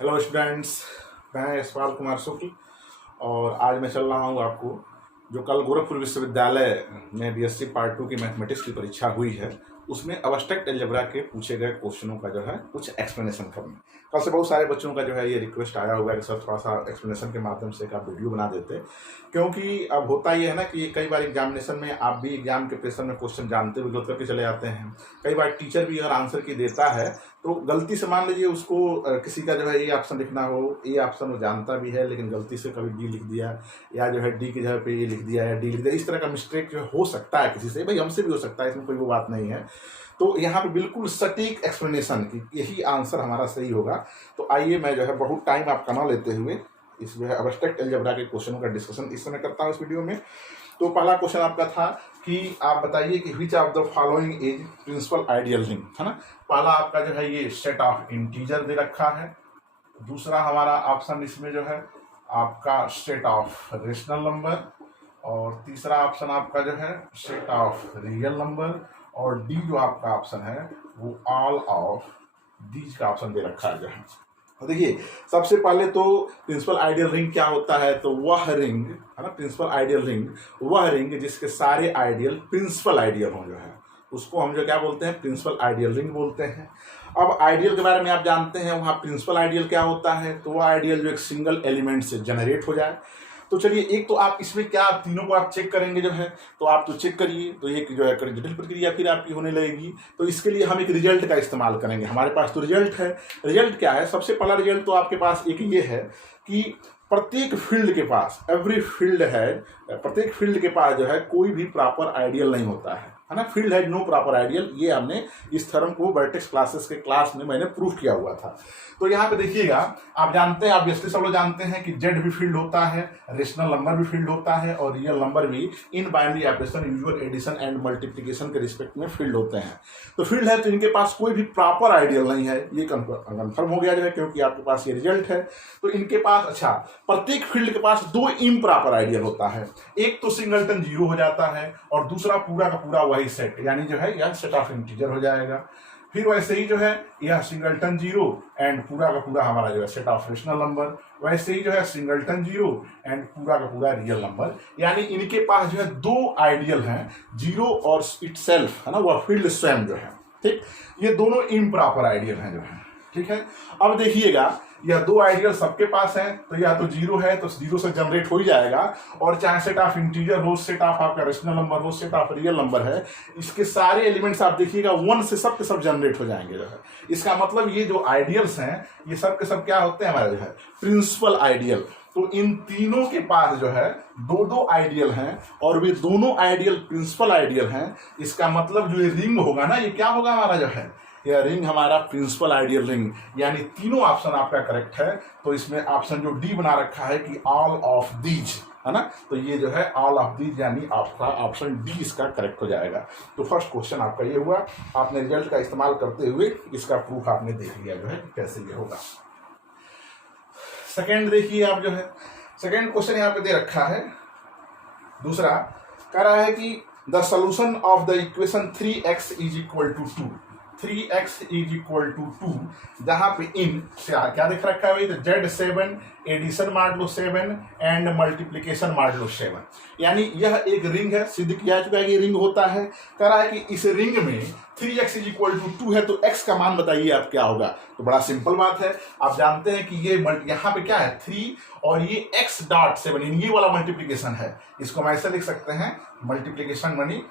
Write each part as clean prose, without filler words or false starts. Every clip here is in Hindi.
हेलो स्टूडेंट्स, मैं यशपाल कुमार शुक्ल और आज मैं चल रहा हूँ आपको जो कल गोरखपुर विश्वविद्यालय में बीएससी पार्ट 2 की मैथमेटिक्स की परीक्षा हुई है उसमें अबस्ट्रैक्ट अलजेब्रा के पूछे गए क्वेश्चनों का जो है कुछ एक्सप्लेनेशन करना। कल से बहुत सारे बच्चों का जो है ये रिक्वेस्ट आया हुआ है कि सर थोड़ा सा एक्सप्लेनेशन के माध्यम से एक आप वीडियो बना देते, क्योंकि अब होता ये है ना कि कई बार एग्जामिनेशन में आप भी एग्जाम के प्रेशर में क्वेश्चन जानते हुए गलत करके चले जाते हैं। कई बार टीचर भी अगर आंसर की देता है तो गलती से मान लीजिए उसको किसी का जो है ए ऑप्शन लिखना हो, ए ऑप्शन वो जानता भी है लेकिन गलती से कभी डी लिख दिया या जो है डी की जगह पे ए लिख दिया या डी लिख दिया। इस तरह का मिस्टेक जो हो सकता है किसी से, भाई हमसे भी हो सकता है, इसमें कोई वो बात नहीं है। तो यहाँ पे बिल्कुल सटीक एक्सप्लेनेशन की यही आंसर हमारा सही होगा। तो आइए मैं जो है बहुत टाइम आपका ना लेते हुए इस जो है अबस्ट्रैक्ट अलजेब्रा के क्वेश्चनों का डिस्कशन इस समय करता हूँ इस वीडियो में। तो पहला क्वेश्चन आपका था कि आप बताइए कि which of the following is principal ideal ring, है ना। पहला आपका जो है ये सेट ऑफ इंटीजर दे रखा है। दूसरा हमारा ऑप्शन इसमें जो है आपका सेट ऑफ रेशनल नंबर, और तीसरा ऑप्शन आपका जो है सेट ऑफ रियल नंबर, और डी जो आपका ऑप्शन है वो ऑल ऑफ दीज का ऑप्शन दे रखा है जो है। तो देखिए सबसे पहले तो प्रिंसिपल आइडियल रिंग क्या होता है, तो वह रिंग है ना, प्रिंसिपल आइडियल रिंग वह रिंग जिसके सारे आइडियल प्रिंसिपल आइडियल हो जो है उसको हम जो क्या बोलते हैं, प्रिंसिपल आइडियल रिंग बोलते हैं। अब आइडियल के बारे में आप जानते हैं वहाँ प्रिंसिपल आइडियल क्या होता है, तो वह आइडियल जो एक सिंगल एलिमेंट से जनरेट हो जाए। तो चलिए एक तो आप इसमें क्या तीनों को आप चेक करेंगे जो है, तो आप तो चेक करिए तो एक जो है जटिल प्रक्रिया फिर आपकी होने लगेगी। तो इसके लिए हम एक रिजल्ट का इस्तेमाल करेंगे। हमारे पास तो रिजल्ट है। रिजल्ट क्या है, सबसे पहला रिजल्ट तो आपके पास एक ये है कि प्रत्येक फील्ड के पास, एवरी फील्ड है, प्रत्येक फील्ड के पास जो है कोई भी प्रॉपर आइडियल नहीं होता है ना। फील्ड है नो प्रॉपर आइडियल, ये हमने इस थ्योरम को वर्टेक्स क्लासेस के क्लास में मैंने प्रूफ किया हुआ था। तो यहाँ पे देखिएगा, आप जानते हैं, ऑब्वियसली सब लोग जानते हैं कि जेड भी फील्ड होता है, रेशनल नंबर भी फील्ड होता है, और रियल नंबर भी in binary operation, usual addition and multiplication के रिस्पेक्ट में फील्ड होते हैं। तो फील्ड है तो इनके पास कोई भी प्रॉपर आइडियल नहीं है, ये कन्फर्म हो गया जो है, क्योंकि आपके पास ये रिजल्ट है। तो इनके पास अच्छा प्रत्येक फील्ड के पास दो इम्प्रॉपर आइडियल होता है, एक तो सिंगलटन जीरो हो जाता है और दूसरा पूरा का पूरा वही सेट, यानी जो है यह सेट ऑफ इंटीजर हो जाएगा। फिर वैसे ही जो है यह सिंगलटन जीरो एंड पूरा का पूरा हमारा जो है सेट ऑफ रेशनल नंबर, वैसे ही जो है सिंगलटन जीरो एंड पूरा का पूरा रियल नंबर, यानी इनके पास जो है दो आइडियल हैं, जीरो और इटसेल्फ, है ना, वह फील्ड स्वयं जो है। ठीक, ये दोनों इम्प्रॉपर आइडियल हैं जो है। ठीक है, अब देखिएगा यह दो आइडियल सबके पास है, तो या तो जीरो है तो जीरो से जनरेट हो ही जाएगा, और चाहे सेट ऑफ इंटीजर हो, सेट ऑफ आपका रेशनल नंबर हो, सेट ऑफ रियल नंबर है, इसके सारे एलिमेंट्स आप देखिएगा वन से सब के सब जनरेट हो जाएंगे जो है। इसका मतलब ये जो आइडियल्स हैं ये सब के सब क्या होते हैं हमारे जो है प्रिंसिपल आइडियल। तो इन तीनों के पास जो है दो दो आइडियल हैं और वे दोनों आइडियल प्रिंसिपल आइडियल हैं। इसका मतलब जो ये रिंग होगा ना, ये क्या होगा हमारा जो है, यह रिंग हमारा प्रिंसिपल आइडियल रिंग, यानी तीनों ऑप्शन आपका करेक्ट है। तो इसमें ऑप्शन जो डी बना रखा है कि ऑल ऑफ दीज, है ना, तो ये जो है ऑल ऑफ दीज यानी आपका ऑप्शन डी इसका करेक्ट हो जाएगा। तो फर्स्ट क्वेश्चन आपका ये हुआ, आपने रिजल्ट का इस्तेमाल करते हुए इसका प्रूफ आपने देख लिया जो है कैसे ये होगा। सेकेंड देखिए आप जो है, सेकेंड क्वेश्चन यहाँ पे दे रखा है, दूसरा कह रहा है कि the solution of the equation 3x is equal to 2, 3x is equal to 2, जहां पे इन क्या दिख रखा है भाई, तो Z7 एडिशन मार लो 7 एंड मल्टीप्लीकेशन मार लो 7, यानी यह एक रिंग है, सिद्ध किया चुका है कि रिंग होता है। कह रहा है कि इस रिंग में 3x इज इक्वल टू 2 है, तो x का मान बताइए आप क्या होगा। तो बड़ा सिंपल बात है, आप जानते हैं कि ये यहाँ पे क्या है 3 और ये x डॉट 7, ये वाला मल्टीप्लीकेशन है, इसको हम ऐसे लिख सकते हैं मल्टीप्लीकेशन मनी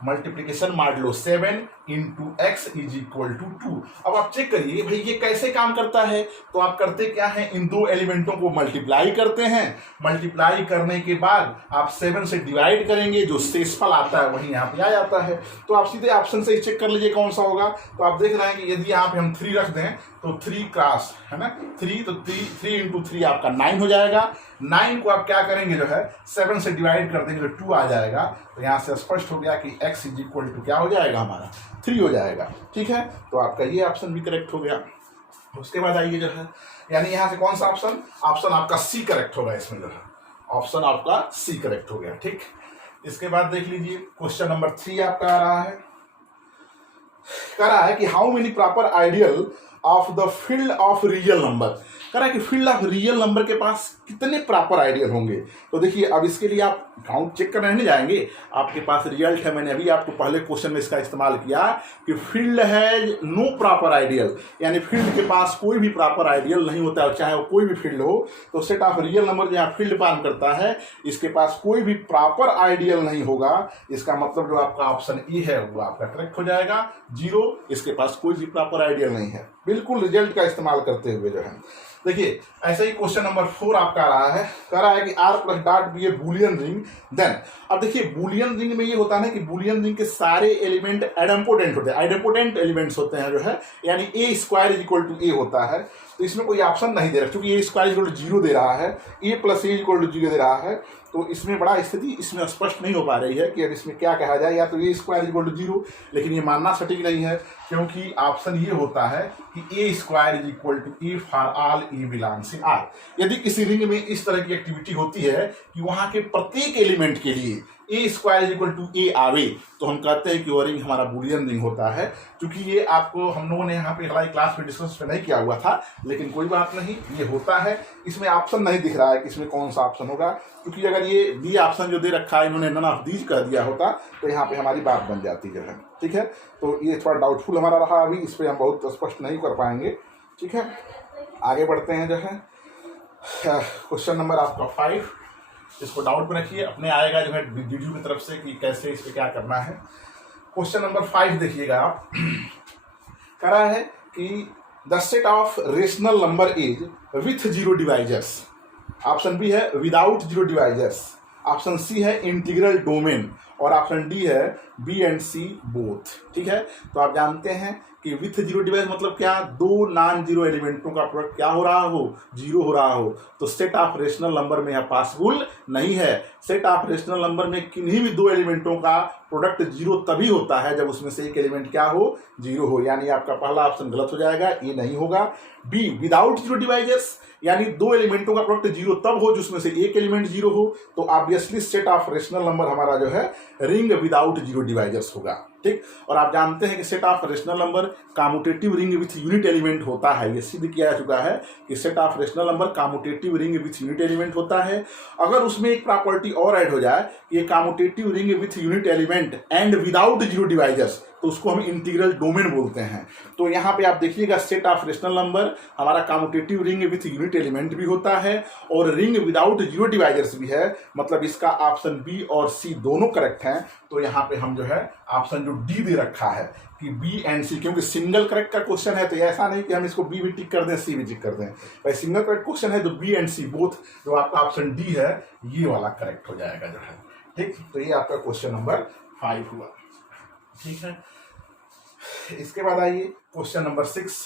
मल्टीप्लीकेशन मार लो 7 into x is equal to 2। अब आप चेक करिए भाई ये कैसे काम करता है, तो आप करते क्या है, इन दो एलिमेंटों को मल्टीप्लाई करते हैं, मल्टीप्लाई करने के बाद आप 7 से डिवाइड करेंगे, जो शेषफल आता है वही यहाँ पे आ जाता है। तो आप सीधे ऑप्शन से ही चेक कर लीजिए कौन सा होगा। तो आप देख रहे हैं कि यदि यहाँ पे हम 3 रख दें तो 3 क्रॉस, है ना, 3, तो 3 इंटू 3 आपका 9 हो जाएगा। 9 को आप क्या करेंगे जो है 7 से डिवाइड कर देंगे तो 2 आ जाएगा। तो यहाँ से स्पष्ट हो गया कि x इज इक्वल टू क्या हो जाएगा हमारा 3 हो जाएगा। ठीक है, तो आपका ये ऑप्शन भी करेक्ट हो गया। उसके बाद आइए जो है, यानी यहाँ से कौन सा ऑप्शन, ऑप्शन आपका सी करेक्ट होगा इसमें जो है, ऑप्शन आपका सी करेक्ट हो गया। ठीक, इसके बाद देख लीजिए क्वेश्चन नंबर 3 आपका आ रहा है, कह रहा है कि how many proper ideal of the field of real number. कह रहा है कि फील्ड ऑफ रियल नंबर के पास कितने प्रॉपर आइडियल होंगे। तो देखिए अब इसके लिए आप काउंट चेक करने नहीं जाएंगे, आपके पास रिजल्ट है। मैंने अभी आपको पहले क्वेश्चन में इसका इस्तेमाल किया कि फील्ड है नो प्रॉपर आइडियल, यानी फील्ड के पास कोई भी प्रॉपर आइडियल नहीं होता है, चाहे वो कोई भी फील्ड हो। तो सेट ऑफ रियल नंबर जहाँ फील्ड पान करता है, इसके पास कोई भी प्रॉपर आइडियल नहीं होगा। इसका मतलब जो आपका ऑप्शन ई है वो आपका करेक्ट हो जाएगा, 0। इसके पास कोई भी प्रॉपर आइडियल नहीं है, बिल्कुल रिजल्ट का इस्तेमाल करते हुए जो है। देखिए ऐसे ही क्वेश्चन नंबर 4 आपका रहा है, कह रहा है कि R plus dot be a Boolean ring then. अब देखिए बूलियन रिंग में ये होता है ना कि बूलियन रिंग के सारे एलिमेंट एडम्पोटेंट होते हैं, आइडेम्पोटेंट एलिमेंट्स होते हैं जो है, यानी ए स्क्वायर इज इक्वल टू ए होता है। तो इसमें कोई ऑप्शन नहीं दे रहा, क्योंकि ए स्क्वायर इक्वल टू 0 दे रहा है, ए प्लस ए इक्वल टू 0 दे रहा है। तो इसमें बड़ा स्थिति इसमें स्पष्ट नहीं हो पा रही है कि अब इसमें क्या कहा जाए, या तो ए स्क्वायर इक्वल टू 0, लेकिन ये मानना सटीक नहीं है, क्योंकि ऑप्शन ये होता है कि A square is equal to A for all A belongs in R. यदि किसी रिंग में इस तरह की एक्टिविटी होती है कि वहां के प्रत्येक एलिमेंट के लिए ए स्क्वायर इज इक्वल टू ए आवे, तो हम कहते हैं कि वो रिंग हमारा बूलियन रिंग होता है। क्योंकि ये आपको हम लोगों ने यहाँ पे हमारी क्लास में डिस्कस नहीं किया हुआ था, लेकिन कोई बात नहीं, ये होता है। इसमें ऑप्शन नहीं दिख रहा है कि इसमें कौन सा ऑप्शन होगा, क्योंकि अगर ये बी ऑप्शन जो दे रखा है इन्होंने नन ऑफ दीज कर दिया होता तो यहाँ पे हमारी बात बन जाती जो है। ठीक है, तो ये थोड़ा डाउटफुल हमारा रहा, अभी इस पर हम बहुत स्पष्ट नहीं कर पाएंगे। ठीक है, आगे बढ़ते हैं जो है क्वेश्चन नंबर आपका 5। इसको डाउट में रखिए, अपने आएगा जो है वीडियो की तरफ से कि कैसे इस पर क्या करना है। क्वेश्चन नंबर 5 देखिएगा आप, कह रहा है कि the set of rational number is with 0 divisors. Option B है विदाउट 0 डिवाइजर्स, ऑप्शन सी है इंटीग्रल डोमेन, और ऑप्शन डी है बी एंड सी बोथ। ठीक है, तो आप जानते हैं कि विथ 0 डिवाइस मतलब क्या, 2 नॉन जीरो एलिमेंटों का प्रोडक्ट क्या हो रहा हो, 0 हो रहा हो। तो सेट ऑफ रेशनल नंबर में यह पॉसिबल नहीं है। सेट ऑफ रेशनल नंबर में किन्हीं भी 2 एलिमेंटों का प्रोडक्ट 0 तभी होता है जब उसमें से एक एलिमेंट क्या हो, 0 हो, यानी आपका पहला ऑप्शन गलत हो जाएगा, ये नहीं होगा। बी विदाउट 0 डिवाइजर्स, यानी 2 एलिमेंटों का प्रोडक्ट 0 तब हो जिसमें से एक एलिमेंट 0 हो। तो obviously set of rational number हमारा जो है रिंग विदाउट 0 डिवाइजर्स होगा। ठीक, और आप जानते हैं कि set of rational number commutative ring with unit element होता है, ये सिद्ध किया जा चुका है कि set of rational number commutative ring with unit element होता है। अगर उसमें एक प्रॉपर्टी और ऐड हो जाए, ये commutative ring with unit element and without 0 divisors, तो उसको हम इंटीग्रल डोमेन बोलते हैं। तो यहाँ पे आप देखिएगा सेट ऑफ रेशनल नंबर हमारा commutative ring with unit element भी होता है और रिंग विदाउट 0 डिवाइजर्स भी है, मतलब इसका ऑप्शन बी और सी दोनों करेक्ट हैं। तो यहाँ पे हम जो है ऑप्शन जो डी दे रखा है कि बी एंड सी, क्योंकि सिंगल करेक्ट का क्वेश्चन है, तो ऐसा नहीं कि हम इसको बी भी टिक कर दें सी भी टिक कर दें, भाई सिंगल करेक्ट क्वेश्चन है तो बी एंड सी बोथ, जो आपका ऑप्शन डी है ये वाला करेक्ट हो जाएगा जो है। ठीक, तो ये आपका क्वेश्चन नंबर 5 हुआ। ठीक है, इसके बाद आइए क्वेश्चन नंबर 6,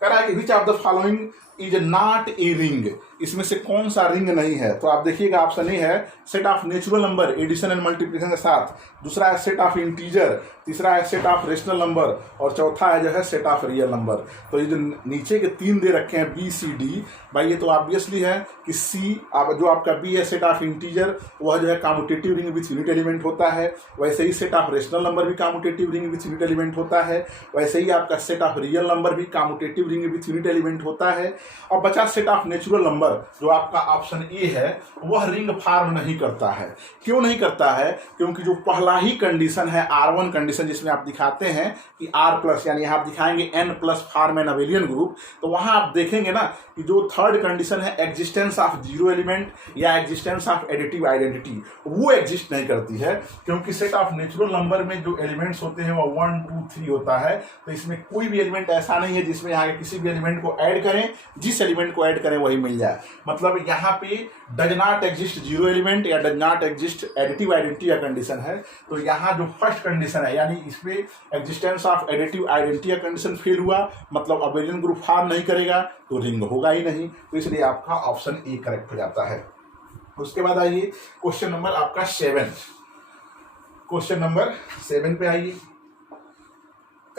कह रहा है कि which of the following is not a ring, इसमें से कौन सा रिंग नहीं है। तो आप देखिएगा ऑप्शन ए है set of natural number addition and multiplication के साथ, दूसरा है सेट ऑफ इंटीजर, तीसरा है सेट ऑफ रेशनल नंबर, और चौथा है जो है सेट ऑफ रियल नंबर। तो ये जो नीचे के 3 दे रखे हैं बी सी डी, भाई ये तो ऑब्वियसली है कि सी जो आपका बी है सेट ऑफ इंटीजर, वह जो है commutative ring with unit element होता है। वैसे ही सेट ऑफ रेशनल नंबर भी commutative ring with unit element होता है। वैसे ही आपका सेट ऑफ रियल नंबर भी commutative ring with unit element होता है। और बचा सेट ऑफ नेचुरल नंबर, जो आपका ऑप्शन ए है, वह रिंग फॉर्म नहीं करता है। क्यों नहीं करता है? क्योंकि जो पहला ही कंडीशन है R1 कंडीशन, जिसमें आप दिखाते हैं कि R प्लस, यानी आप दिखाएंगे N plus form an abelian group, तो वहां आप देखेंगे ना कि जो थर्ड कंडीशन है एग्जिस्टेंस ऑफ 0 एलिमेंट या एग्जिस्टेंस ऑफ एडिटिव आइडेंटिटी, वो एग्जिस्ट नहीं करती है। क्योंकि सेट ऑफ नेचुरल नंबर में जो एलिमेंट्स होते हैं वो 1 2 3 होता है। तो इसमें कोई भी एलिमेंट ऐसा नहीं है जिसमें यहाँ किसी भी एलिमेंट को ऐड करें, जिस एलिमेंट को ऐड करें वही मिल जाए। मतलब यहाँ पे डज नॉट एग्जिस्ट 0 एलिमेंट या does not exist additive identity का कंडीशन है। तो यहाँ जो फर्स्ट कंडीशन है, यानी इसमें एग्जिस्टेंस ऑफ एडिटिव आइडेंटिटी का कंडीशन फेल हुआ, मतलब अबेलियन ग्रुप फॉर्म नहीं करेगा, तो रिंग होगा ही नहीं। तो इसलिए आपका ऑप्शन ए करेक्ट हो जाता है। उसके बाद आइए क्वेश्चन नंबर आपका 7, क्वेश्चन नंबर 7 पे आइए।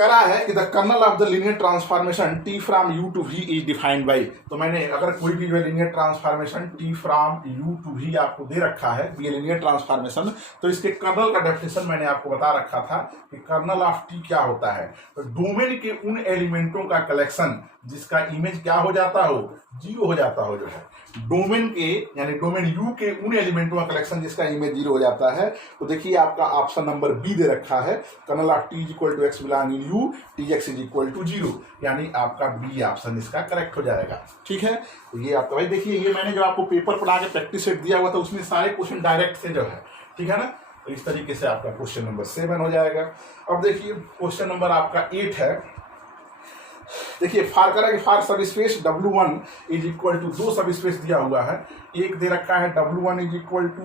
करा है कि the kernel of the linear transformation T from U to V is defined by. तो मैंने अगर कोई भी जो linear transformation T from U to V आपको दे रखा है ये लीनियर ट्रांसफॉर्मेशन, तो इसके कर्नल का डेफिनेशन मैंने आपको बता रखा था कि कर्नल ऑफ टी क्या होता है। तो डोमेन के उन एलिमेंटों का कलेक्शन जिसका इमेज क्या हो जाता हो, जीरो हो जाता हो, जो है डोमेन के यानी डोमेन यू के उन एलिमेंटों का कलेक्शन जिसका इमेज जीरो हो जाता है। तो देखिए आपका ऑप्शन नंबर बी दे रखा है, kernel of T is equal to x belong in U T x is equal to zero, यानी आपका बी ऑप्शन इसका करेक्ट हो जाएगा। ठीक है, तो ये आपका भाई देखिए ये मैंने जो आपको पेपर पढ़ा के प्रैक्टिस सेट दिया हुआ था उसमें सारे क्वेश्चन डायरेक्ट थे जो है, ठीक है ना। तो इस तरीके से आपका क्वेश्चन नंबर 7 हो जाएगा। अब देखिए क्वेश्चन नंबर आपका 8 है। देखिए फार करा कि फार सब space W1 is equal to, दो सब स्पेस दिया हुआ है, एक दे रखा है W1 is equal to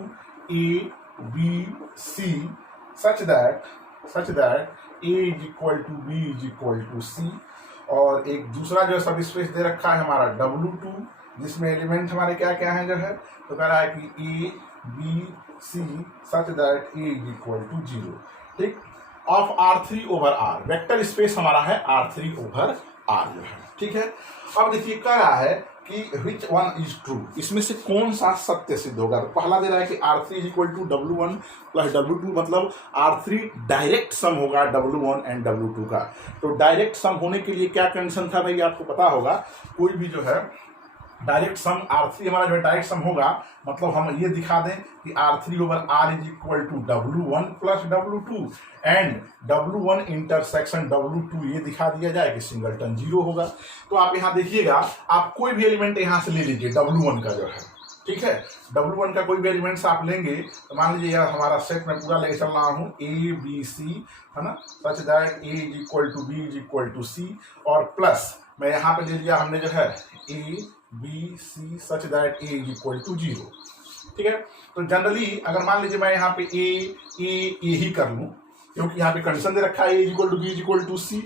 A B C such that A is equal to B is equal to C, और एक दूसरा जो सब स्पेस दे रखा है हमारा W2 जिसमें एलिमेंट हमारे क्या क्या है जो है, तो कह रहा है कि A B C such that A is equal to 0, ठीक, of R3 over R, vector space हमारा है R3 ओवर R जो है, ठीक है। अब देखिए कह रहा है कि विच वन इज ट्रू, इसमें से कौन सा सत्य सिद्ध होगा। तो पहला दे रहा है कि R3 is equal to W1 plus W2, मतलब R3 डायरेक्ट सम होगा W1 एंड W2 का। तो डायरेक्ट सम होने के लिए क्या कंडीशन था भाई आपको पता होगा, कोई भी जो है डायरेक्ट सम R3 हमारा जो डायरेक्ट सम होगा, मतलब हम ये दिखा दें कि R3 over R is equal to W1 plus W2 and W1 intersection W2, ये दिखा दिया जाए कि सिंगलटन 0 होगा। तो आप यहाँ देखिएगा, आप कोई भी एलिमेंट यहाँ से ले लीजिए W1 का जो है, ठीक है, W1 का कोई भी एलिमेंट्स आप लेंगे तो मान लीजिए यार हमारा सेट में पूरा लेके चल रहा हूँ A B C, है ना, such that A is equal to B is equal to C, और प्लस मैं यहाँ पे ले लिया हमने जो है A B C such that A is equal to 0, ठीक है। तो जनरली अगर मान लीजिए मैं यहाँ पे A ही कर लूँ, क्योंकि यहाँ पे कंडीशन दे रखा है A is equal to B is equal to C,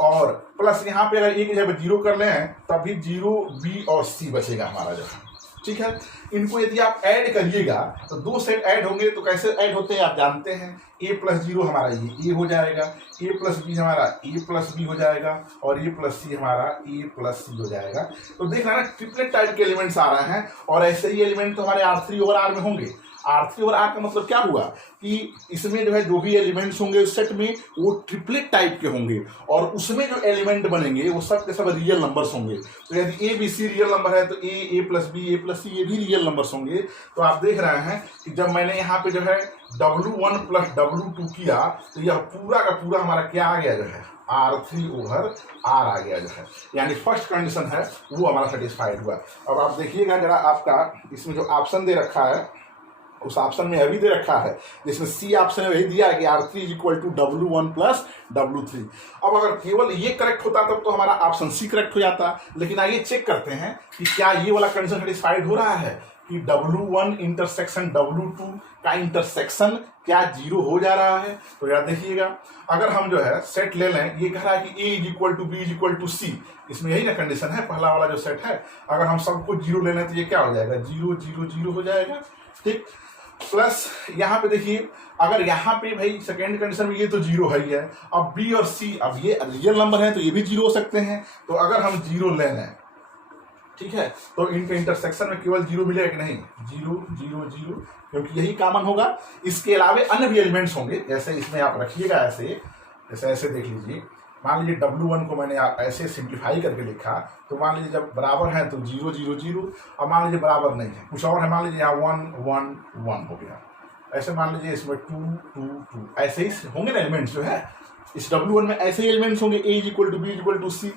और प्लस यहाँ पे अगर A की जगह 0 कर लें तभी 0 B और C बचेगा हमारा जो है, ठीक है। इनको यदि आप ऐड करिएगा तो दो सेट ऐड होंगे, तो कैसे ऐड होते हैं आप जानते हैं, A प्लस 0 हमारा ये A हो जाएगा, A प्लस B हमारा A प्लस B हो जाएगा, और A प्लस C हमारा A प्लस C हो जाएगा। तो देख रहे हैं ना, ट्रिपलेट टाइप के एलिमेंट्स आ रहे हैं, और ऐसे ही एलिमेंट तो हमारे R3 ओवर R में होंगे। R3 ओवर R का मतलब क्या हुआ कि इसमें जो है जो भी एलिमेंट्स होंगे उस सेट में वो ट्रिपलेट टाइप के होंगे, और उसमें जो एलिमेंट बनेंगे वो सब के सब रियल नंबर्स होंगे। तो यदि A B C real number है तो A plus B A plus C ये भी रियल नंबर्स होंगे। तो आप देख रहे हैं कि जब मैंने यहाँ पे जो है W1 प्लस W2 किया तो यह पूरा का पूरा हमारा क्या आ गया जो है R3 ओवर R आ गया जो है, यानी फर्स्ट कंडीशन है वो हमारा सेटिस्फाइड हुआ। अब आप देखिएगा जरा, आपका इसमें जो ऑप्शन दे रखा है उस ऑप्शन में अभी दे रखा है, जिसमें सी ऑप्शन में वही दिया है कि R3 is equal to W1 plus W3। अब अगर केवल ये करेक्ट होता तब तो हमारा ऑप्शन सी करेक्ट हो जाता, लेकिन आइए चेक करते हैं कि क्या ये वाला कंडीशन सेटिस्फाइड हो रहा है कि W1 इंटरसेक्शन W2 का इंटरसेक्शन क्या 0 हो जा रहा है। तो यार देखिएगा, अगर हम जो है सेट ले लें, ये कह रहा है कि A is equal to B is equal to C, इसमें यही ना कंडीशन है, पहला वाला जो सेट है, अगर हम सबको 0 ले लें तो ये क्या हो जाएगा 0 0 0 हो जाएगा, ठीक। प्लस यहाँ पे देखिए, अगर यहाँ पे भाई सेकेंड कंडीशन में ये तो 0 है ही है, अब B और C अब ये रियल नंबर है तो ये भी 0 हो सकते हैं। तो अगर हम 0 ले लें, ठीक है, तो इनके इंटरसेक्शन में केवल 0 मिलेगा कि नहीं, 0 0 0, क्योंकि यही कॉमन होगा। इसके अलावा अन्य भी एलिमेंट्स होंगे, जैसे इसमें आप रखिएगा ऐसे देख लीजिए, मान लीजिए W1 को मैंने ऐसे सिंप्लीफाई करके लिखा, तो मान लीजिए जब बराबर है तो 0 0 0, और मान लीजिए बराबर नहीं है कुछ और है, मान लीजिए यहाँ 1 1 1 हो गया, ऐसे मान लीजिए इसमें 2 2 2, ऐसे ही होंगे ना एलिमेंट्स जो है इस W1 में, ऐसे ही एलिमेंट्स होंगे A is equal to B is equal to C।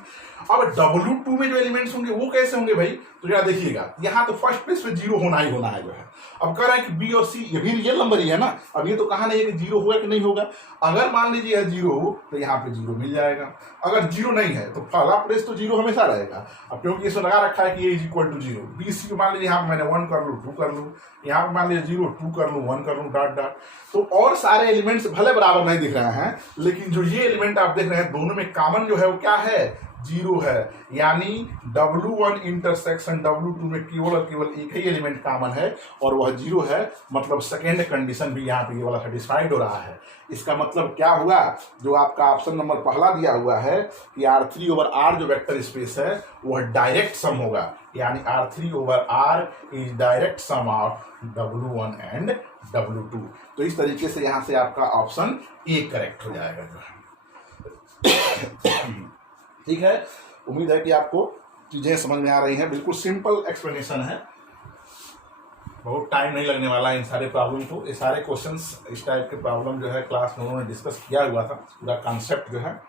अब W2 में जो एलिमेंट्स होंगे वो कैसे होंगे भाई, तो यहाँ देखिएगा, यहाँ तो फर्स्ट प्लेस पे 0 होना ही होना है जो है। अब कह रहा है कि B और C ये भी रियल नंबर ही है ना, अब ये तो कहा नहीं है कि 0 होगा कि नहीं होगा। अगर मान लीजिए यह 0 हो तो यहाँ पे 0 मिल जाएगा, अगर 0 नहीं है तो पहला प्लेस तो 0 हमेशा रहेगा। अब क्योंकि इसमें लगा रखा है कि A is equal to 0, B C मान लीजिए यहाँ पे मैंने 1 कर लूँ 2 कर लूँ, यहाँ पे मान लीजिए 0 2 कर लूँ 1 कर लूँ डॉट डॉट। तो और सारे एलिमेंट्स भले बराबर नहीं दिख रहे हैं, लेकिन जो ये एलिमेंट आप देख रहे हैं दोनों में कॉमन जो है वो क्या है, जीरो है, यानी W1 इंटरसेक्शन W2 में केवल और केवल एक ही एलिमेंट कॉमन है और वह जीरो है, मतलब सेकेंड कंडीशन भी यहाँ पे ये वाला सेटिस्फाइड हो रहा है। इसका मतलब क्या हुआ, जो आपका ऑप्शन नंबर पहला दिया हुआ है कि R3 ओवर R जो वेक्टर स्पेस है वह डायरेक्ट सम होगा, यानी R3 over R is direct sum of W1 and W2। तो इस तरीके से यहाँ से आपका ऑप्शन ए करेक्ट हो जाएगा जो है। ठीक है, उम्मीद है कि आपको चीजें समझ में आ रही हैं। बिल्कुल सिंपल एक्सप्लेनेशन है, बहुत टाइम नहीं लगने वाला है इन सारे प्रॉब्लम को। ये सारे क्वेश्चंस इस टाइप के प्रॉब्लम जो है क्लास में उन्होंने डिस्कस किया हुआ था, पूरा कॉन्सेप्ट जो है।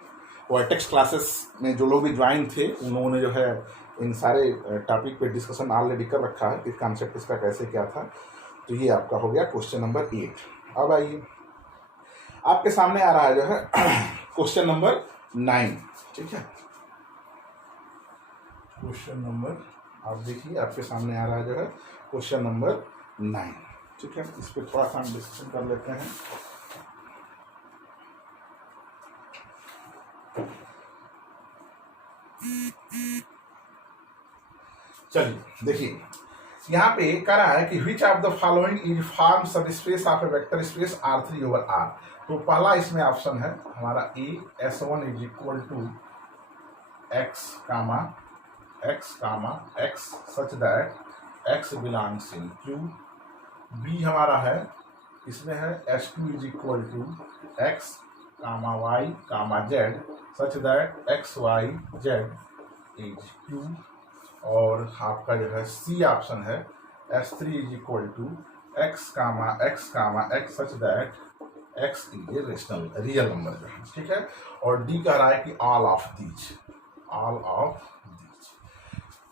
वर्टेक्स क्लासेस में जो लोग भी ज्वाइन थे उन्होंने जो है इन सारे टॉपिक पे डिस्कशन ऑलरेडी कर रखा है कि कॉन्सेप्ट इसका कैसे क्या था। तो ये आपका हो गया क्वेश्चन नंबर 8। अब आइए आपके सामने आ रहा है जो है क्वेश्चन नंबर 9। ठीक है, क्वेश्चन नंबर आप देखिए आपके सामने आ रहा है जो है क्वेश्चन नंबर 9। ठीक है, इस पर थोड़ा सा हम डिस्कशन कर लेते हैं। चलिए देखिए, यहाँ पे कह रहा है कि which of the following is form subspace of a vector space R3 over R। तो पहला इसमें ऑप्शन है हमारा A, S1 is equal to x comma x such that x belongs in Q। B हमारा है, इसमें है S2 is equal to x comma y comma z such that x y z is Q। और आपका जो है सी ऑप्शन है S3 is equal to x comma x such that x is a real number जो है। ठीक है, और डी कह रहा है कि ऑल ऑफ दीज।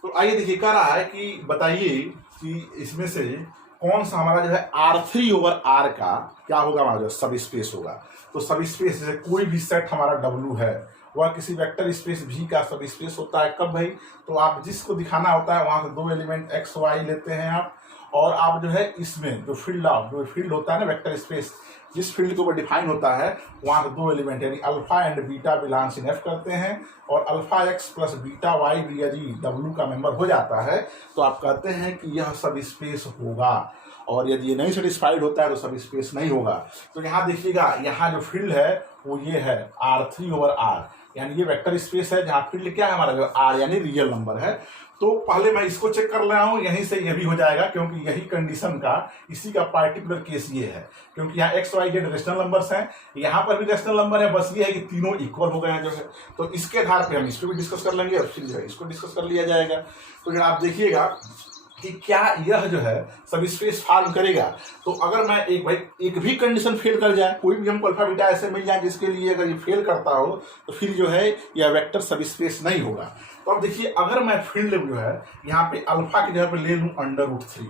तो आइए देखिए, कह रहा है कि बताइए कि इसमें से कौन सा हमारा जो है R3 ओवर R का क्या होगा, हमारा जो सब स्पेस होगा। तो सब स्पेस जैसे कोई भी सेट हमारा W है वह किसी वेक्टर स्पेस V का सब स्पेस होता है। कब भाई, तो आप जिसको दिखाना होता है वहां से दो एलिमेंट x y लेते हैं आप, और आप जो है इसमें जो फील्ड होता है ना वेक्टर स्पेस, जिस फील्ड के ऊपर डिफाइन होता है वहां से दो एलिमेंट यानी alpha and beta belongs in F करते हैं, और alpha x plus beta y भी यदि W का मेंबर हो जाता है तो आप कहते हैं कि यह सब स्पेस होगा। और यदि ये नहीं सेटिस्फाइड होता है तो सब स्पेस नहीं होगा। तो यहाँ देखिएगा, यहाँ जो फील्ड है वो ये है R3 ओवर R, यानी ये वेक्टर स्पेस है जहाँ फील्ड क्या है हमारा जो R यानी रियल नंबर है। तो पहले मैं इसको चेक कर रहा हूँ, यहीं से ये भी हो जाएगा, क्योंकि यही कंडीशन का इसी का पार्टिकुलर केस ये है, क्योंकि यहाँ x y z rational numbers हैं, यहाँ पर भी रेशनल नंबर है, बस ये है कि तीनों इक्वल हो गए हैं जो है। तो इसके आधार पे हम इस पर भी डिस्कस कर लेंगे और फिर जो है इसको डिस्कस कर लिया जाएगा। तो जब आप देखिएगा कि क्या यह जो है सब स्पेस फॉर्म करेगा। तो अगर मैं एक भी कंडीशन फेल कर जाए, कोई भी हमको अल्फा बीटा ऐसे मिल जाए जिसके लिए अगर ये फेल करता हो तो फिर जो है यह वेक्टर सब स्पेस नहीं होगा। तो अब देखिए, अगर मैं फील्ड जो है यहाँ पे अल्फा की जगह पे ले लूँ √3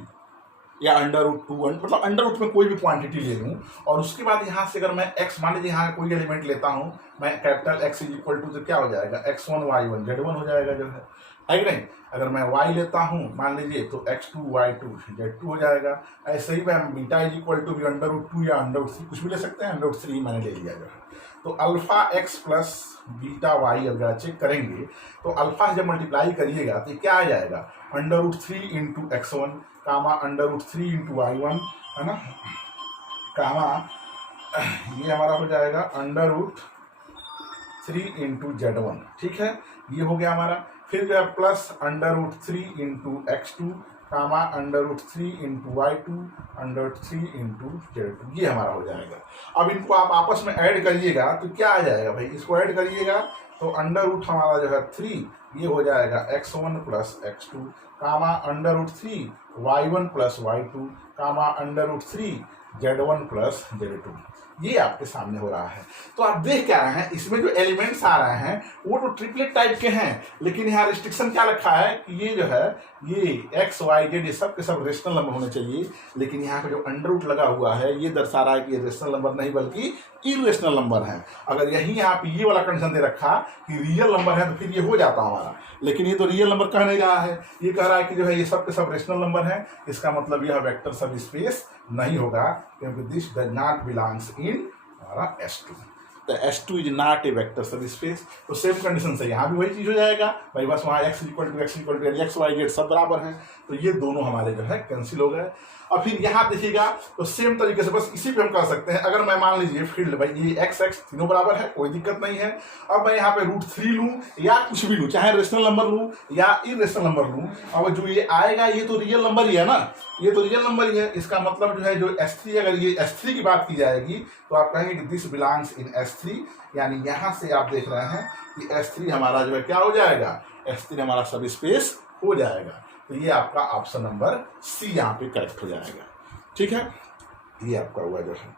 या √2, मतलब अंडर रूट में कोई भी क्वांटिटी ले लूँ, और उसके बाद यहाँ से अगर मैं x मान लीजिए यहाँ का कोई एलिमेंट लेता हूँ, मैं capital X is equal to तो क्या हो जाएगा x1 y1 z1 हो जाएगा जो है कि नहीं। अगर मैं y लेता हूँ मान लीजिए तो x2 y2 z2 हो जाएगा। ऐसे ही मैं बीटा इज इक्वल टू भी √2 या √3 कुछ भी ले सकते हैं, √3 मैंने ले लिया जो है। तो alpha x plus beta y अगर चेक करेंगे तो अल्फा से जब मल्टीप्लाई करिएगा तो क्या आ जाएगा, √3 इंटू x1 कामा √3 इंटू y1 है ना, कामा ये हमारा हो जाएगा √3 इंटू z1। ठीक है, ये हो गया हमारा। फिर जो है प्लस √3 इंटू x2 कामा √3 इंटू y2 √3 इंटू z2, ये हमारा हो जाएगा। अब इनको आप आपस में ऐड करिएगा तो क्या आ जाएगा भाई, इसको ऐड करिएगा तो अंडर हमारा जो है 3 ये हो जाएगा x1 प्लस x2 कामा √3 y1 प्लस y2 कामा √3 z1 प्लस z2, ये आपके सामने हो रहा है। तो आप देख क्या रहे हैं, इसमें जो एलिमेंट्स आ रहे हैं वो तो ट्रिपलेट टाइप के हैं, लेकिन यहाँ रिस्ट्रिक्शन क्या रखा है कि ये जो है ये x y z ये सब के सब रेशनल नंबर होने चाहिए। लेकिन यहाँ पे जो अंडर लगा हुआ है ये दर्शा रहा है कि ये रेशनल नंबर नहीं बल्कि इरेशनल नंबर है। अगर यही यहाँ पे ये वाला कंडीशन दे रखा कि रियल नंबर है तो फिर ये हो जाता हमारा, लेकिन ये तो रियल नंबर कह नहीं रहा है, ये कह रहा है कि जो है ये सब के सब रेशनल नंबर है। इसका मतलब यह वेक्टर सब स्पेस नहीं होगा, क्योंकि दिस डज नॉट बिलोंग्स इन हमारा S2। तो S2 is not a vector सब स्पेस। तो सेम कंडीशन से यहाँ भी वही चीज हो जाएगा भाई, बस वहाँ x equal to x y z सब बराबर है, तो ये दोनों हमारे जो है कैंसिल हो गए। और फिर यहाँ देखिएगा तो सेम तरीके से बस इसी पे हम कर सकते हैं। अगर मैं मान लीजिए फील्ड भाई ये x तीनों बराबर है, कोई दिक्कत नहीं है। अब मैं यहाँ पे √3 लूँ या कुछ भी लूँ, चाहे रेशनल नंबर लूँ या इरेशनल नंबर लूँ, अब जो ये आएगा ये तो रियल नंबर ही है ना, ये तो रियल नंबर ही है। इसका मतलब जो है जो S3, अगर ये S3 की बात की जाएगी तो आप कहेंगे कि दिस बिलोंग्स इन S3, यानी यहाँ से आप देख रहे हैं कि S3 हमारा जो है क्या हो जाएगा, S3 हमारा सब स्पेस हो जाएगा। तो ये आपका ऑप्शन नंबर सी यहाँ पे करेक्ट हो जाएगा। ठीक है, ये आपका हुआ जो है।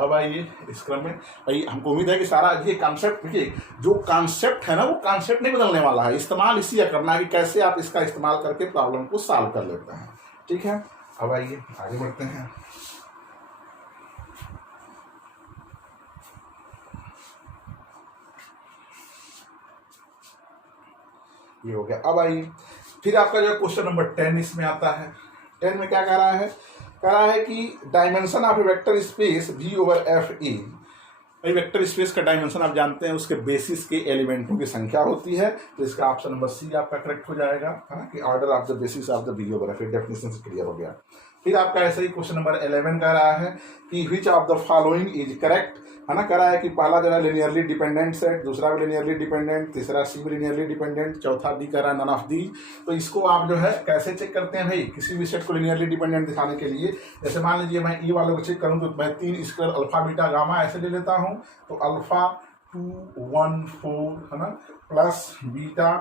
अब आइए इस क्रम में भाई हमको उम्मीद है कि सारा ये कॉन्सेप्ट, देखिए जो कॉन्सेप्ट है ना वो कॉन्सेप्ट नहीं बदलने वाला है, इस्तेमाल इसी का करना है कि कैसे आप इसका इस्तेमाल करके प्रॉब्लम को सॉल्व कर लेते हैं। ठीक है, अब आइए आगे बढ़ते हैं। ये हो गया। अब आइए फिर आपका जो है क्वेश्चन नंबर 10 इसमें आता है। 10 में क्या कह रहा है, कह रहा है कि dimension of a vector space V over F ए। भाई वेक्टर स्पेस का डायमेंशन आप जानते हैं उसके बेसिस के एलिमेंटों की संख्या होती है, तो इसका ऑप्शन नंबर सी आपका करेक्ट हो जाएगा, है कि order of the basis of the V over F। Definition से क्लियर हो गया। फिर आपका ऐसे ही क्वेश्चन नंबर 11 कह रहा है कि which of the following is correct, है ना। कह रहा है कि पहला जो है लिनियरली डिपेंडेंट सेट, दूसरा भी लिनियरली डिपेंडेंट, तीसरा सी भी लिनियरली डिपेंडेंट, चौथा डी कह रहा है नन ऑफ दी। तो इसको आप जो है कैसे चेक करते हैं भाई, किसी भी सेट को लिनियरली डिपेंडेंट दिखाने के लिए, जैसे मान लीजिए मैं ई वाले को चेक करूँ तो मैं 3 स्क्वायर अल्फा बीटा गामा ऐसे ले लेता हूँ, तो अल्फा 2 1 4 है ना, प्लस बीटा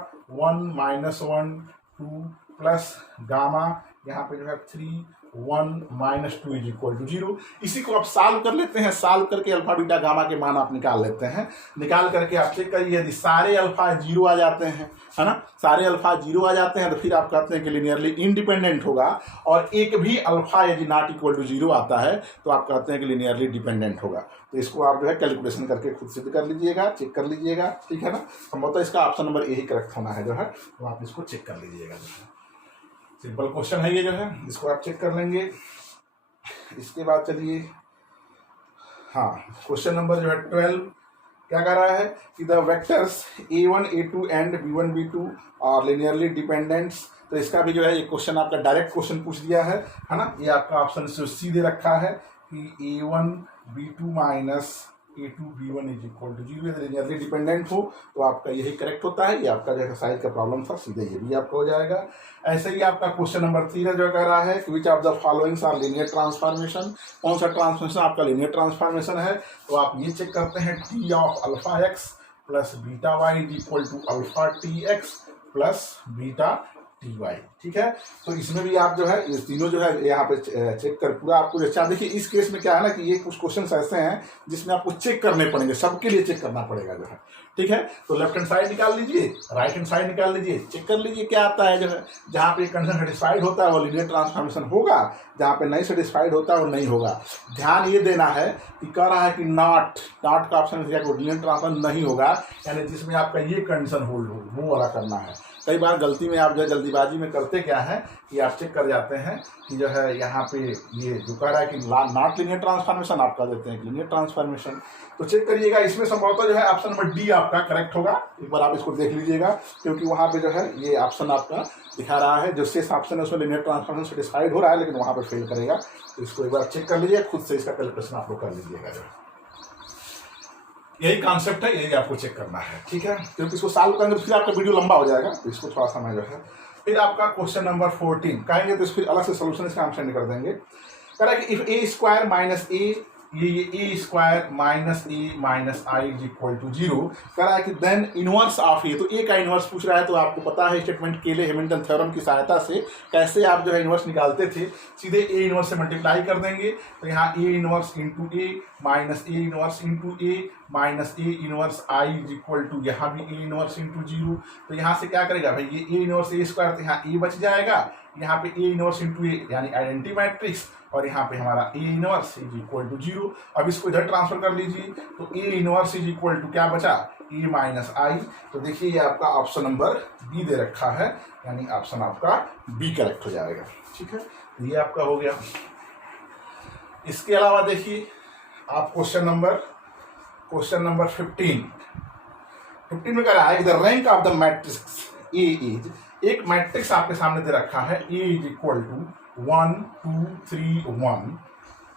1 -1 2 प्लस गामा यहाँ पे जो है 3 1 -2 इज इक्वल टू 0। इसी को आप सॉल्व कर लेते हैं, सॉल्व करके अल्फा बीटा गामा के मान आप निकाल लेते हैं। निकाल करके आप चेक करिए, यदि सारे अल्फा 0 आ जाते हैं, है ना, सारे अल्फा 0 आ जाते हैं तो फिर आप कहते हैं कि लिनियरली इंडिपेंडेंट होगा। और एक भी अल्फा यदि नॉट इक्वल टू 0 आता है तो आप कहते हैं कि लिनियरली डिपेंडेंट होगा। तो इसको आप जो है कैलकुलेशन करके खुद सिद्ध कर लीजिएगा, चेक कर लीजिएगा। ठीक है ना, संभवतः इसका ऑप्शन नंबर यही करेक्ट होना है जो है, तो आप इसको चेक कर लीजिएगा। सिंपल क्वेश्चन है ये जो है, इसको आप चेक कर लेंगे। इसके बाद चलिए हाँ, क्वेश्चन नंबर जो है 12 क्या कह रहा है कि the vectors a1 a2 and b1 b2 और लिनियरली डिपेंडेंट्स। तो इसका भी जो है ये क्वेश्चन आपका डायरेक्ट क्वेश्चन पूछ दिया है ना। ये आपका ऑप्शन सी दे रखा है कि a1 b2 minus a2 b1 is equal to 0, यदि लिनियरली डिपेंडेंट हो तो आपका यही करेक्ट होता है। ये आपका जो एक्सरसाइज का प्रॉब्लम था, सीधे ये भी आपका हो जाएगा। ऐसे ही आपका क्वेश्चन नंबर 13 जो कह रहा है कि which of the followings are linear transformation, कौन सा ट्रांसफॉर्मेशन आपका लीनियर ट्रांसफॉर्मेशन है। तो आप ये चेक करते हैं T of alpha x plus beta y is equal to alpha T x plus beta T y. ठीक है, तो इसमें भी आप जो है ये तीनों जो है यहाँ पे चेक कर पूरा आपको अच्छा। देखिए इस केस में क्या है ना कि ये कुछ क्वेश्चन ऐसे हैं जिसमें आपको चेक करने पड़ेंगे, सबके लिए चेक करना पड़ेगा जो है। ठीक है, तो लेफ्ट हैंड साइड निकाल लीजिए, राइट हैंड साइड निकाल लीजिए, चेक कर लीजिए क्या आता है जो है। जहाँ पे कंडीशन सेटिस्फाइड होता है वो लीनियर ट्रांसफॉर्मेशन होगा, जहाँ पे नहीं सेटिस्फाइड होता है वो नहीं होगा। ध्यान ये देना है कि कह रहा है कि नॉट का ऑप्शन लीनियर ट्रांसफॉर्मेशन नहीं होगा, यानी जिसमें आपका ये कंडीशन होल्ड हो वो वाला करना है। कई बार गलती में आप जो है जल्दीबाजी में करते क्या है कि आप चेक कर जाते हैं कि जो है यहाँ पे ये जो कह रहा है कि नॉट लीनियर ट्रांसफॉर्मेशन, आप कर देते हैं लीनियर ट्रांसफॉर्मेशन। तो चेक करिएगा, इसमें संभवतः जो है ऑप्शन नंबर डी आपका करेक्ट होगा। एक बार आप इसको देख लीजिएगा, क्योंकि वहाँ पे जो है ये ऑप्शन आपका दिखा रहा है, जो शेष ऑप्शन है उसमें लीनियर ट्रांसफॉर्मेशन सेटिस्फाइड हो रहा है, लेकिन वहाँ पर फेल करेगा। तो इसको एक बार चेक कर लीजिए, खुद से इसका कैलकुलेशन आप लोग कर लीजिएगा। जो यही कॉन्सेप्ट है, यही आपको चेक करना है। ठीक है, क्योंकि इसको सॉल्व करेंगे तो फिर आपका वीडियो लंबा हो जाएगा, तो इसको थोड़ा समय जो है। फिर आपका क्वेश्चन नंबर 14 कहेंगे तो फिर अलग से सोल्यूशन इसका हम सेंड कर देंगे। कह रहा है कि if A square minus A, ये A square minus A minus I is equal to 0। कह रहा है कि देन इनवर्स ऑफ ए, तो ए का इनवर्स पूछ रहा है। तो आपको पता है स्टेटमेंट केले हैमिल्टन थ्योरम की सहायता से कैसे आप जो है इनवर्स निकालते थे, सीधे ए इनवर्स से मल्टीप्लाई कर देंगे। तो यहाँ A inverse into A minus A inverse into A minus A inverse I is equal to, यहाँ भी ए इनवर्स इंटू 0। तो यहाँ से क्या करेगा भाई, ये ए इनवर्स ए स्क्वायर, तो यहाँ ए बच जाएगा, यहाँ पे ए इनवर्स इंटू ए यानी आइडेंटिटी मैट्रिक्स, और यहाँ पे हमारा A inverse is equal to 0। अब इसको इधर ट्रांसफर कर लीजिए, तो A inverse is equal to क्या बचा, ए माइनस आई। तो देखिए ये आपका ऑप्शन नंबर बी दे रखा है, यानी ऑप्शन आपका बी करेक्ट हो जाएगा। ठीक है, ये आपका हो गया। इसके अलावा देखिए आप क्वेश्चन नंबर क्वेश्चन नंबर 15 में कह रहा है the rank of the matrix A is, एक मैट्रिक्स आपके सामने दे रखा है, ए इज इक्वल टू 1 2 3 1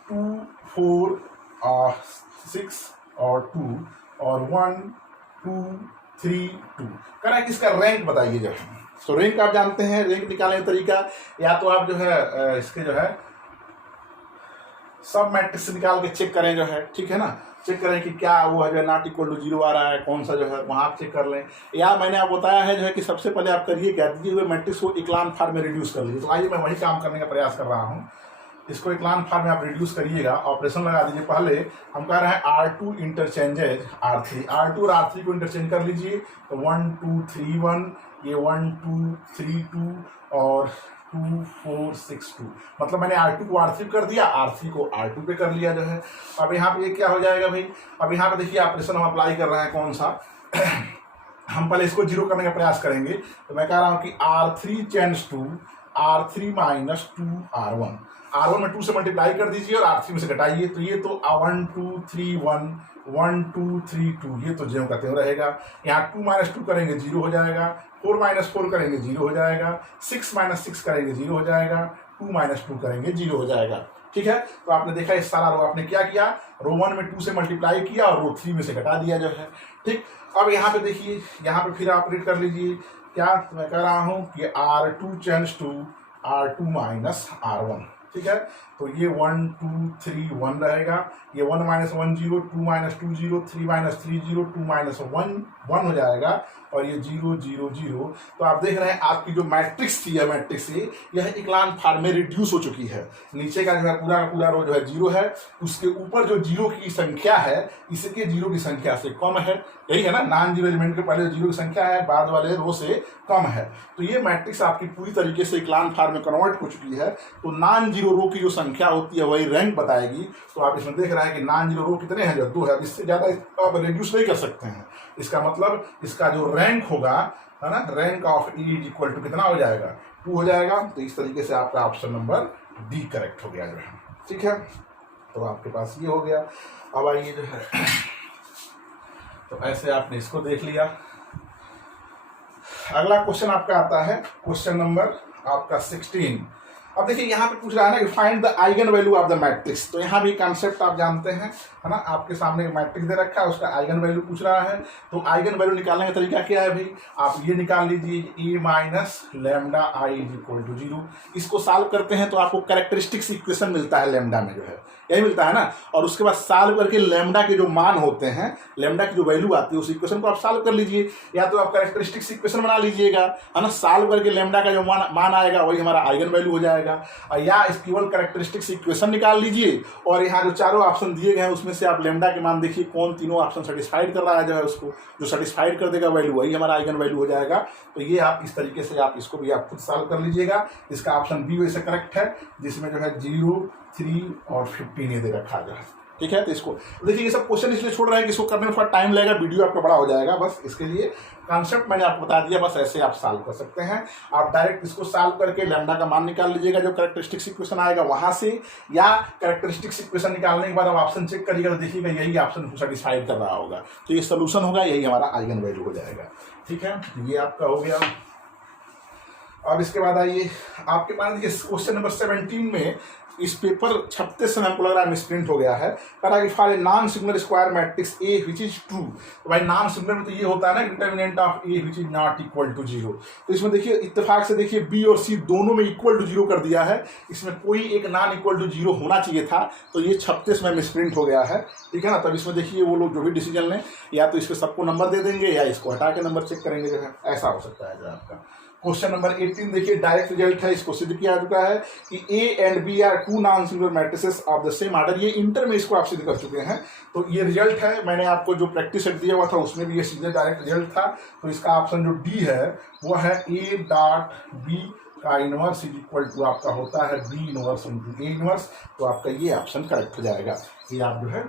2 4 6 और 2 और 1 2 3 2, कह रहा है कि इसका रैंक बताइए जो है। तो रैंक आप जानते हैं, रैंक निकालने का तरीका या तो आप जो है इसके जो है सब मैट्रिक्स निकाल के चेक करें जो है, ठीक है ना, चेक करें कि क्या वो है जो नॉट इक्वल टू 0 आ रहा है, कौन सा जो है वहाँ आप चेक कर लें। या मैंने आपको बताया है जो है कि सबसे पहले आप करिए क्या, दिए हुए मैट्रिक्स को इक्लान फॉर्म में रिड्यूस कर लीजिए। तो आइए मैं वही काम करने का प्रयास कर रहा हूँ। इसको इक्लान फॉर्म में आप रिड्यूस करिएगा, ऑपरेशन लगा दीजिए। पहले हम कह रहे हैं R2 इंटरचेंजेज R3, R2 और R3 को इंटरचेंज कर लीजिए। तो 1 2 3 1, ये 1 2 3 2 और 2 4 6 2, मतलब मैंने R2 को R3 कर दिया, R3 को R2 पे कर लिया जो है। अब यहाँ पे ये क्या हो जाएगा भाई, अब यहाँ पे देखिए ऑपरेशन हम अप्लाई कर रहे हैं कौन सा हम पहले इसको 0 करने का प्रयास करेंगे। तो मैं कह रहा हूँ कि R3 change to R3 minus 2R1, R1 में 2 से मल्टीप्लाई कर दीजिए और R3 में से घटाइए। तो ये तो 1 2 3 1 1 2 3 2, ये तो ज्यों का त्यों रहेगा। यहाँ 2 माइनस 2 करेंगे 0 हो जाएगा, 4 माइनस 4 करेंगे 0 हो जाएगा, 6 माइनस 6 करेंगे 0 हो जाएगा, 2 माइनस 2 करेंगे 0 हो जाएगा। ठीक है, तो आपने देखा इस सारा रो आपने क्या किया, रो 1 में 2 से मल्टीप्लाई किया और रो 3 में से घटा दिया जो है। ठीक, अब यहाँ पे देखिए, यहाँ पे फिर ऑपरेट कर लीजिए क्या, तो मैं कह रहा हूँ कि R2 change to R2 minus R1, ठीक है। तो ये 1 2 3 1 रहेगा, ये 1 माइनस 1 0, 2 माइनस 2 0, 3 माइनस 3 0, 2 माइनस 1 1 हो जाएगा और ये 0 0 0। तो आप देख रहे हैं आपकी जो मैट्रिक्स थी या मैट्रिक्स से यह इक्लान फॉर्म में रिड्यूस हो चुकी है। नीचे का जो है पूरा का पूरा रो जो है 0 है, उसके ऊपर जो 0 की संख्या है इसके 0 की संख्या से कम है, यही है ना, नॉन जीरो एलिमेंट के पहले 0 की संख्या है, बाद वाले रो से कम है। तो ये मैट्रिक्स आपकी पूरी तरीके से इक्लान फॉर्म में कन्वर्ट हो चुकी है। तो नॉन जीरो रो की जो संख्या होती है वही रैंक बताएगी। तो आप इसमें देख रहे हैं कि नॉन जीरो रो कितने हैं, जो 2 है, इससे ज़्यादा आप रिड्यूस नहीं कर सकते हैं। इसका मतलब इसका जो रैंक होगा, है ना, rank of E is equal to कितना हो जाएगा, 2 हो जाएगा। तो इस तरीके से आपका ऑप्शन नंबर डी करेक्ट हो गया जो है। ठीक है, तो आपके पास ये हो गया। अब आइए जो है, तो ऐसे आपने इसको देख लिया। अगला क्वेश्चन आपका आता है क्वेश्चन नंबर आपका 16। अब देखिए यहाँ पे पूछ रहा है ना कि find the eigen value of the matrix. तो यहाँ भी कॉन्सेप्ट आप जानते हैं, है ना, आपके सामने मैट्रिक्स दे रखा है, उसका आइगन वैल्यू पूछ रहा है। तो आइगन वैल्यू निकालने का तरीका क्या है भाई, आप ये निकाल लीजिए, A minus lambda I is equal to 0। इसको सॉल्व करते हैं तो आपको कैरेक्टरिस्टिक्स इक्वेशन मिलता है लेमडा में जो है, यही मिलता है ना। और उसके बाद सॉल्व करके लेमडा के जो मान होते हैं, लेमडा की जो वैल्यू आती है उस इक्वेशन को आप सॉल्व कर लीजिए, या तो आप कैरेक्टरिस्टिक्स इक्वेशन बना लीजिएगा, है ना। सॉल्व करके लेमडा का जो मान आएगा वही हमारा आइगन वैल्यू हो जाएगा। या इस केवल कैरेक्टरिस्टिक्स इक्वेशन निकाल लीजिए और यहाँ जो चारों ऑप्शन दिए गए हैं उसमें से आप लेमडा के मान देखिए कौन तीनों ऑप्शन सेटिस्फाइड कर रहा है जो है, उसको जो सेटिस्फाइड कर देगा वैल्यू वही हमारा आइगन वैल्यू हो जाएगा। तो ये आप इस तरीके से आप इसको भी आप खुद सॉल्व कर लीजिएगा। इसका ऑप्शन बी वैसे करेक्ट है, जिसमें जो है 0 3 और 15 ये दे रखा है। ठीक है, तो इसको देखिए, ये सब क्वेश्चन इसलिए छोड़ रहे हैं कि इसको करने में थोड़ा टाइम लगेगा, वीडियो आपका बड़ा हो जाएगा, बस इसके लिए कॉन्सेप्ट मैंने आपको बता दिया, बस ऐसे आप सॉल्व कर सकते हैं। आप डायरेक्ट इसको सॉल्व करके लैम्डा का मान निकाल लीजिएगा जो कैरेक्टरिस्टिक्स इक्वेशन आएगा वहां से, या कैरेक्टरिस्टिक्स इक्वेशन निकालने के बाद आप ऑप्शन चेक करिएगा तो देखिएगा यही ऑप्शन सेटिस्फाइड कर रहा होगा, तो ये सोल्यूशन होगा, यही हमारा आइगन वैल्यू हो जाएगा। ठीक है, ये आपका हो गया। अब इसके बाद आइए आपके पास क्वेश्चन नंबर 17 में इस पेपर छपते समय हमको लग रहा है मिसप्रिंट हो गया है। कहा कि for a non singular square matrix A which is true. तो भाई नॉन सिंगुलर में तो ये होता है ना, determinant of A which is not equal to 0। तो इसमें देखिए इत्तेफाक से देखिए बी और सी दोनों में इक्वल टू 0 कर दिया है, इसमें कोई एक नॉन इक्वल टू 0 होना चाहिए था, तो ये छपते समय मिसप्रिंट हो गया है। ठीक है ना, तब इसमें देखिए वो लोग जो भी डिसीजन लें, या तो इसके सबको नंबर दे देंगे या इसको हटा के नंबर चेक करेंगे जो है, ऐसा हो सकता है जो आपका। क्वेश्चन नंबर 18 देखिए, डायरेक्ट रिजल्ट है, इसको सिद्ध किया जा चुका है कि A and B are 2 non singular matrices of the same order. ये इंटर में इसको आप सिद्ध कर चुके हैं, तो ये रिजल्ट है। मैंने आपको जो प्रैक्टिस सेट दिया हुआ था उसमें भी ये सीधे डायरेक्ट रिजल्ट था। तो इसका ऑप्शन जो डी है वो है ए डॉट बी का इनवर्स इज इक्वल टू आपका होता है B inverse into A inverse. तो आपका ये ऑप्शन करेक्ट हो जाएगा। ये आप जो है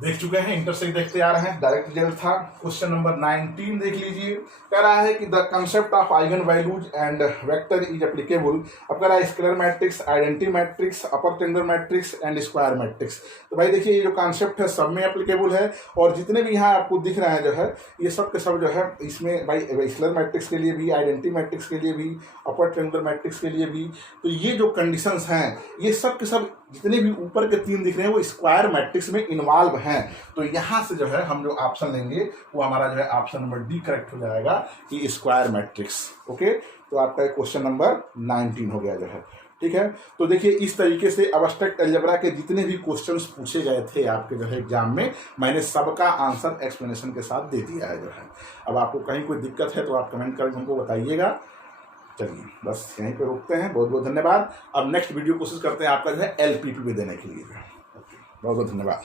देख चुके हैं, इंटर से देखते आ रहे हैं, डायरेक्ट रिजल्ट था। क्वेश्चन नंबर 19 देख लीजिए। कह रहा है कि the concept of eigen values and vector is applicable. अब कह रहा है scalar matrix, identity matrix, upper triangular matrix and square matrix. तो भाई देखिए ये जो कॉन्सेप्ट है सब में एप्लीकेबल है, और जितने भी यहाँ आपको दिख रहे हैं जो है ये सब के सब जो है इसमें भाई स्केलर मैट्रिक्स के लिए भी, आइडेंटिटी मैट्रिक्स के लिए भी, अपर ट्रायंगुलर मैट्रिक्स के लिए भी। तो ये जो कंडीशंस हैं ये सब के सब जितने भी ऊपर के 3 दिख रहे हैं वो स्क्वायर मैट्रिक्स में इन्वॉल्व हैं। तो यहाँ से जो है हम जो ऑप्शन लेंगे वो हमारा जो है ऑप्शन नंबर डी करेक्ट हो जाएगा कि स्क्वायर मैट्रिक्स। ओके, तो आपका क्वेश्चन नंबर 19 हो गया जो है। ठीक है, तो देखिए इस तरीके से अबस्ट्रैक्ट अलजेब्रा के जितने भी क्वेश्चंस पूछे गए थे आपके जो है एग्जाम में, मैंने सबका आंसर एक्सप्लेनेशन के साथ दे दिया है जो है। अब आपको कहीं कोई दिक्कत है तो आप कमेंट करके हमको बताइएगा। चलिए बस यहीं पे रोकते हैं, बहुत बहुत धन्यवाद। अब नेक्स्ट वीडियो कोशिश करते हैं आपका जो है LPP भी देने के लिए। बहुत बहुत धन्यवाद।